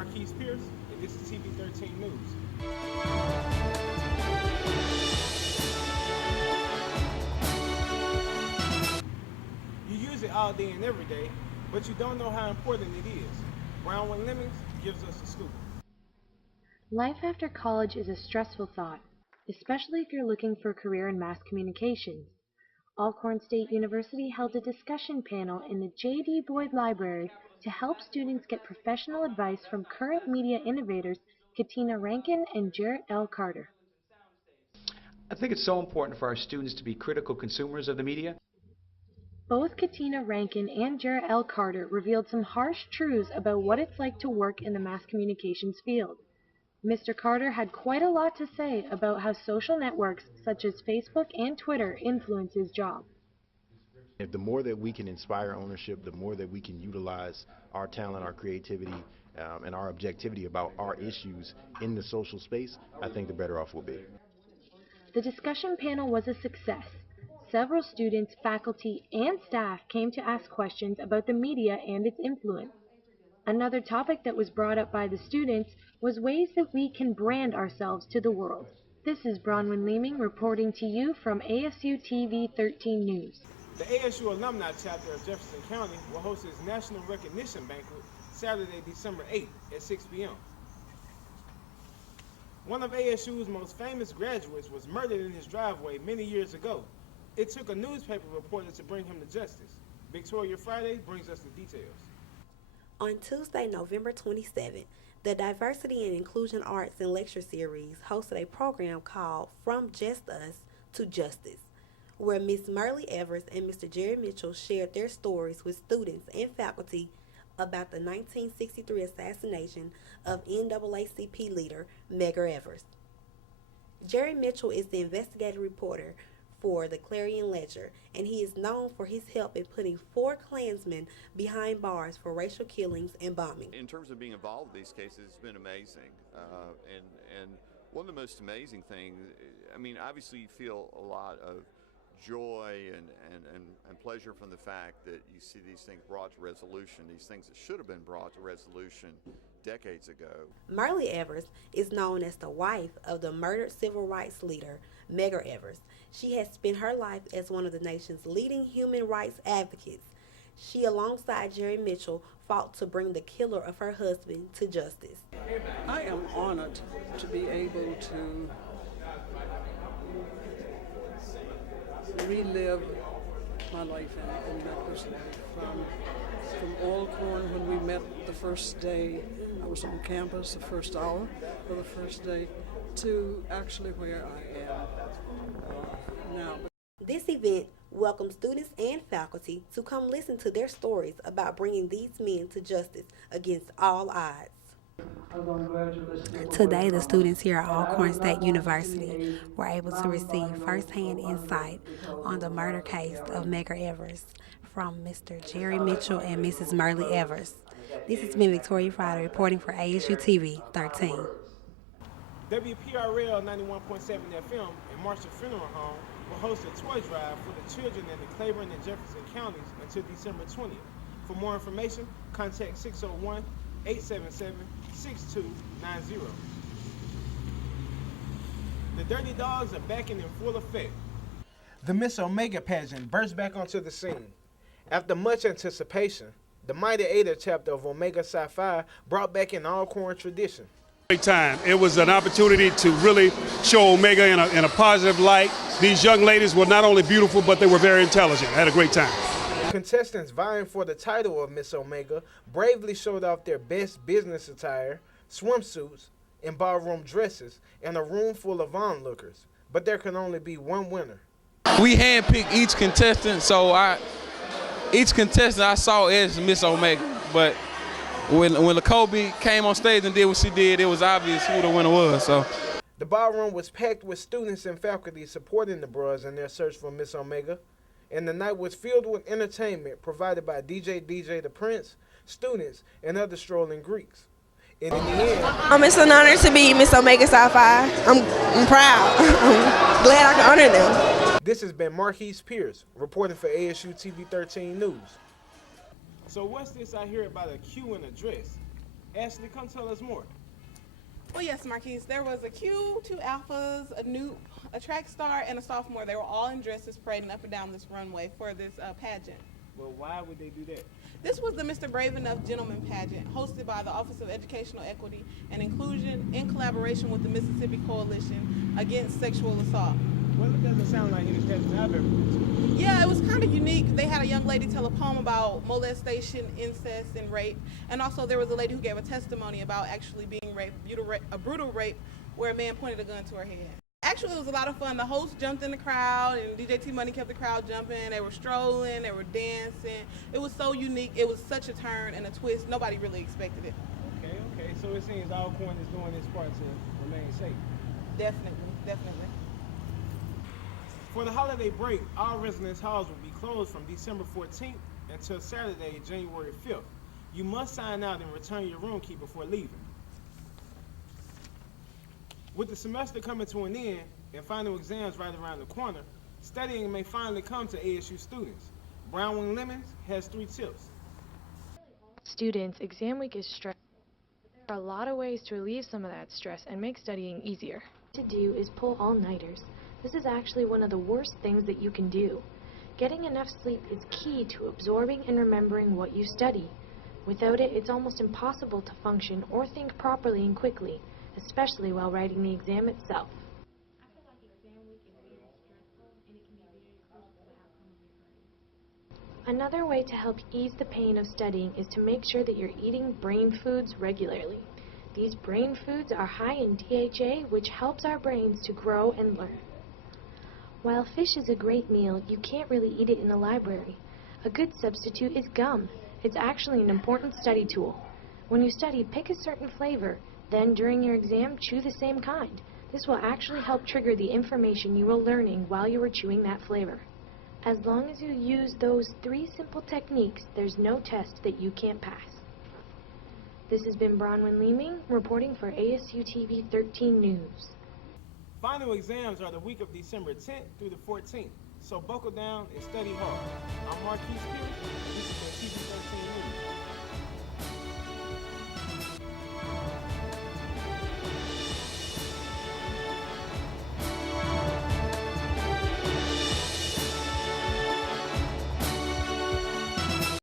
Marquise Pierce, and this is TV13 News. You use it all day and every day, but you don't know how important it is. Brownwood Lemmings gives us a scoop. Life after college is a stressful thought, especially if you're looking for a career in mass communications. Alcorn State University held a discussion panel in the J.D. Boyd Library to help students get professional advice from current media innovators Katina Rankin and Jarrett L. Carter. I think it's so important for our students to be critical consumers of the media. Both Katina Rankin and Jarrett L. Carter revealed some harsh truths about what it's like to work in the mass communications field. Mr. Carter had quite a lot to say about how social networks such as Facebook and Twitter influence his job. The more that we can inspire ownership, the more that we can utilize our talent, our creativity, and our objectivity about our issues in the social space, I think the better off we'll be. The discussion panel was a success. Several students, faculty, and staff came to ask questions about the media and its influence. Another topic that was brought up by the students was ways that we can brand ourselves to the world. This is Bronwyn Leeming reporting to you from ASU TV 13 News. The ASU Alumni Chapter of Jefferson County will host its National Recognition Banquet Saturday, December 8th at 6 p.m. One of ASU's most famous graduates was murdered in his driveway many years ago. It took a newspaper reporter to bring him to justice. Victoria Friday brings us the details. On Tuesday, November 27th, the Diversity and Inclusion Arts and Lecture Series hosted a program called From Just Us to Justice, where Ms. Merle Evers and Mr. Jerry Mitchell shared their stories with students and faculty about the 1963 assassination of NAACP leader Medgar Evers. Jerry Mitchell is the investigative reporter for the Clarion Ledger, and he is known for his help in putting 4 Klansmen behind bars for racial killings and bombing. In terms of being involved in these cases, it's been amazing. And one of the most amazing things, I mean, obviously you feel a lot of joy and pleasure from the fact that you see these things brought to resolution, these things that should have been brought to resolution decades ago. Merle Evers is known as the wife of the murdered civil rights leader Medgar Evers. She has spent her life as one of the nation's leading human rights advocates. She, alongside Jerry Mitchell, fought to bring the killer of her husband to justice. I am honored to be able to relive my life in Medgar's life. From Alcorn, when we met the first day, I was on campus the first hour of the first day, to actually where I am now. This event welcomes students and faculty to come listen to their stories about bringing these men to justice against all odds. Today, the students here at Alcorn State University were able to receive first-hand insight on the murder case of Medgar Evers from Mr. Jerry Mitchell and Mrs. Merle Evers. This has been Victoria Friday reporting for ASU TV 13. WPRL 91.7 FM and Marshall Funeral Home will host a toy drive for the children in the Claiborne and Jefferson counties until December 20th. For more information, contact 601-877-6290. The Dirty Dogs are back in full effect. The Miss Omega pageant burst back onto the scene. After much anticipation, the Mighty Ada chapter of Omega Psi Phi brought back an Alcorn tradition. Great time. It was an opportunity to really show Omega in a positive light. These young ladies were not only beautiful, but they were very intelligent. I had a great time. Contestants vying for the title of Miss Omega bravely showed off their best business attire, swimsuits, and ballroom dresses in a room full of onlookers. But there can only be one winner. We handpicked each contestant, so each contestant I saw as Miss Omega. But when LaCobe came on stage and did what she did, it was obvious who the winner was. So the ballroom was packed with students and faculty supporting the bros in their search for Miss Omega. And the night was filled with entertainment provided by DJ the Prince, students, and other strolling Greeks. And in the end, It's an honor to be Miss Omega Psi Phi. I'm proud. I'm glad I can honor them. This has been Marquise Pierce reporting for ASU TV 13 News. So what's this I hear about a Q in a dress? Ashley, come tell us more. Well, yes, Marquise, there was a Q, 2 alphas, a Newt, a track star, and a sophomore. They were all in dresses parading up and down this runway for this pageant. Well, why would they do that? This was the Mr. Brave Enough Gentleman pageant, hosted by the Office of Educational Equity and Inclusion in collaboration with the Mississippi Coalition Against Sexual Assault. Well, it doesn't sound like any pageant I've ever been to. Yeah, it was kind of unique. They had a young lady tell a poem about molestation, incest, and rape. And also there was a lady who gave a testimony about actually being raped, a brutal rape, where a man pointed a gun to her head. Actually, it was a lot of fun. The host jumped in the crowd, and DJ T-Money kept the crowd jumping. They were strolling, they were dancing. It was so unique. It was such a turn and a twist. Nobody really expected it. Okay. So it seems Alcorn is doing its part to remain safe. Definitely. For the holiday break, all residence halls will be closed from December 14th until Saturday, January 5th. You must sign out and return your room key before leaving. With the semester coming to an end and final exams right around the corner, studying may finally come to ASU students. Brownwing Lemons has 3 tips. Students, exam week is stressful. There are a lot of ways to relieve some of that stress and make studying easier. What to do is pull all-nighters. This is actually one of the worst things that you can do. Getting enough sleep is key to absorbing and remembering what you study. Without it, it's almost impossible to function or think properly and quickly, especially while writing the exam itself. Another way to help ease the pain of studying is to make sure that you're eating brain foods regularly. These brain foods are high in DHA, which helps our brains to grow and learn. While fish is a great meal, you can't really eat it in the library. A good substitute is gum. It's actually an important study tool. When you study, pick a certain flavor. Then, during your exam, chew the same kind. This will actually help trigger the information you were learning while you were chewing that flavor. As long as you use those 3 simple techniques, there's no test that you can't pass. This has been Bronwyn Leeming, reporting for ASU TV 13 News. Final exams are the week of December 10th through the 14th, so buckle down and study hard. I'm Marquise Pierce. This is the TV 13 News.